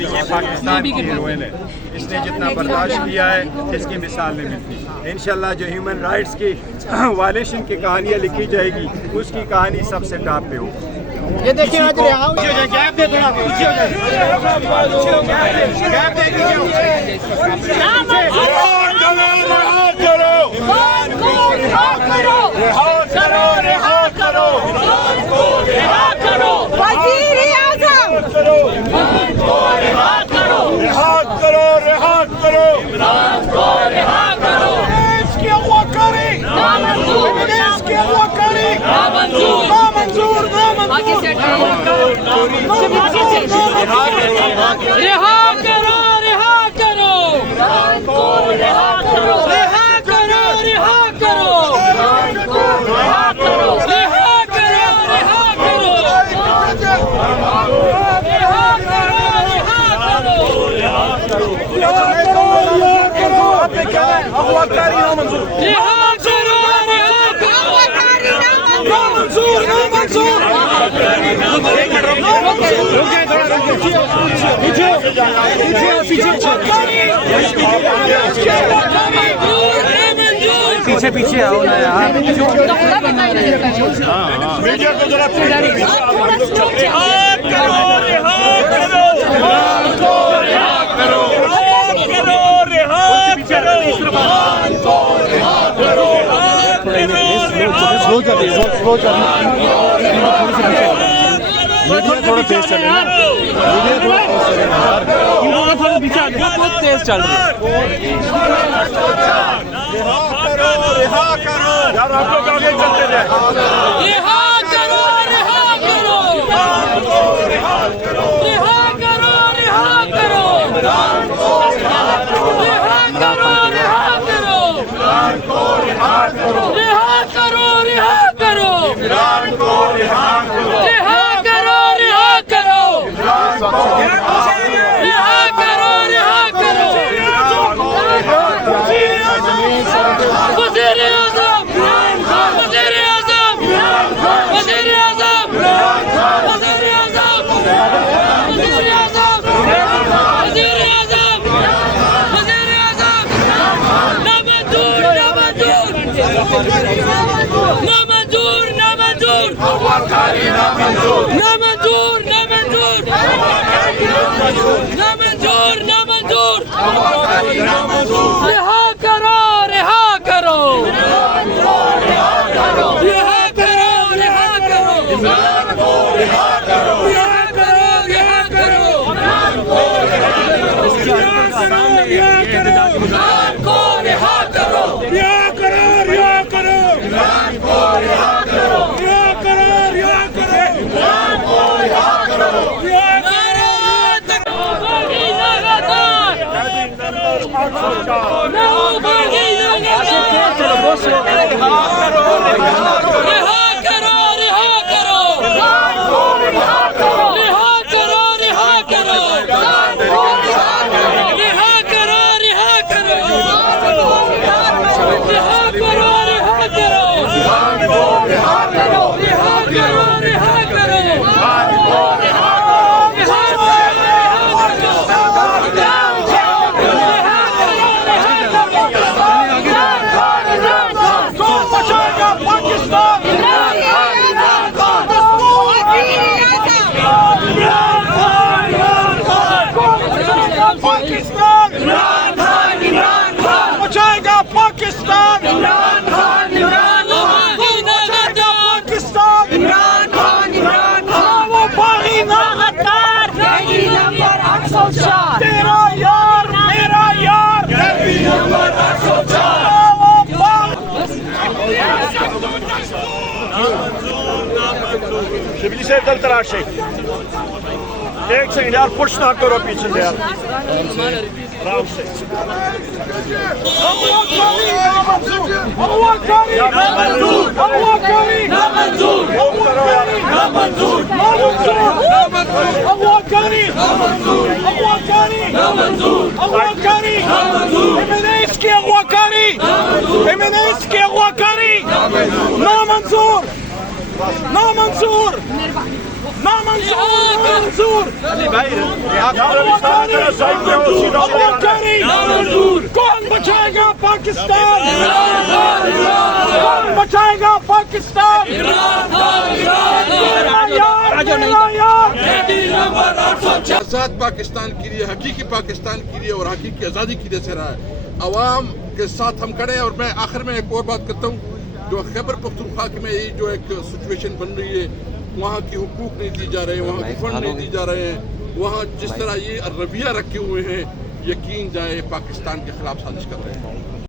ये पाकिस्तान की हीरोइन है, इसने जितना बर्दाश्त किया है इसकी मिसाल नहीं मिलती। इंशाल्लाह जो ह्यूमन राइट्स की वायलेशन की कहानियाँ लिखी जाएगी उसकी कहानी सबसे टॉप पे हो। ये देखिए आज गैप दे थोड़ा पीछे हो जाए, गैप दे दीजिए। पीछे पीछे आओ ना यार, मीडिया को जरा थोड़ा तेज चल रहा है, बहुत तेज चल रहा है। रिहा करो यार, आप लोग आगे चलते जाए। रिहा करो, रिहा करो, रिहा करो, रिहा करो, रिहा करो, रिहा करो, रिहा करो, रिहा करो, रिहा करो, रिहा करो, रिहा करो, रिहा करो, रिहा करो, रिहा करो, वज़ीर आज़म, वज़ीर आज़म, वज़ीर आज़म, वज़ीर आज़म, वज़ीर आज़म, वज़ीर आज़म, वज़ीर आज़म, ना मंजूर, ना मंजूर, ना मंजूर, ना मंजूर, ना मंजूर, ना मंजूर, ना मंजूर, ना मंजूर, ना मंजूर, रिहा करो, रिहा करो, रिहा करो, रिहा करो, रिहा करो, रिहा करो, रिहा करो, रिहा करो, रिहा करो, रिहा करो, रिहा करो, रिहा करो, रिहा करो, रिहा करो, रिहा शिबली से दल तराश है। एक सेकंड यार, पुश ना करो पीछे से यार, आराम से। ना मंजूर, ना मंजूर, नामंजूर कौन बचाएगा पाकिस्तान कौन बचाएगा पाकिस्तान आज़ाद पाकिस्तान के लिए हकीकी पाकिस्तान के लिए और हकीकी आज़ादी के लिए से रहा है अवाम के साथ हम खड़े हैं। और मैं आखिर में एक और बात करता हूँ जो खैबर पख्तूनख्वा में ये जो एक सिचुएशन बन रही है वहाँ की हुकूक नहीं दी जा रहे हैं वहाँ की फंड नहीं दी जा रहे हैं वहाँ जिस तरह ये रवैया रखे हुए हैं यकीन जाए पाकिस्तान के खिलाफ साजिश कर रहे हैं।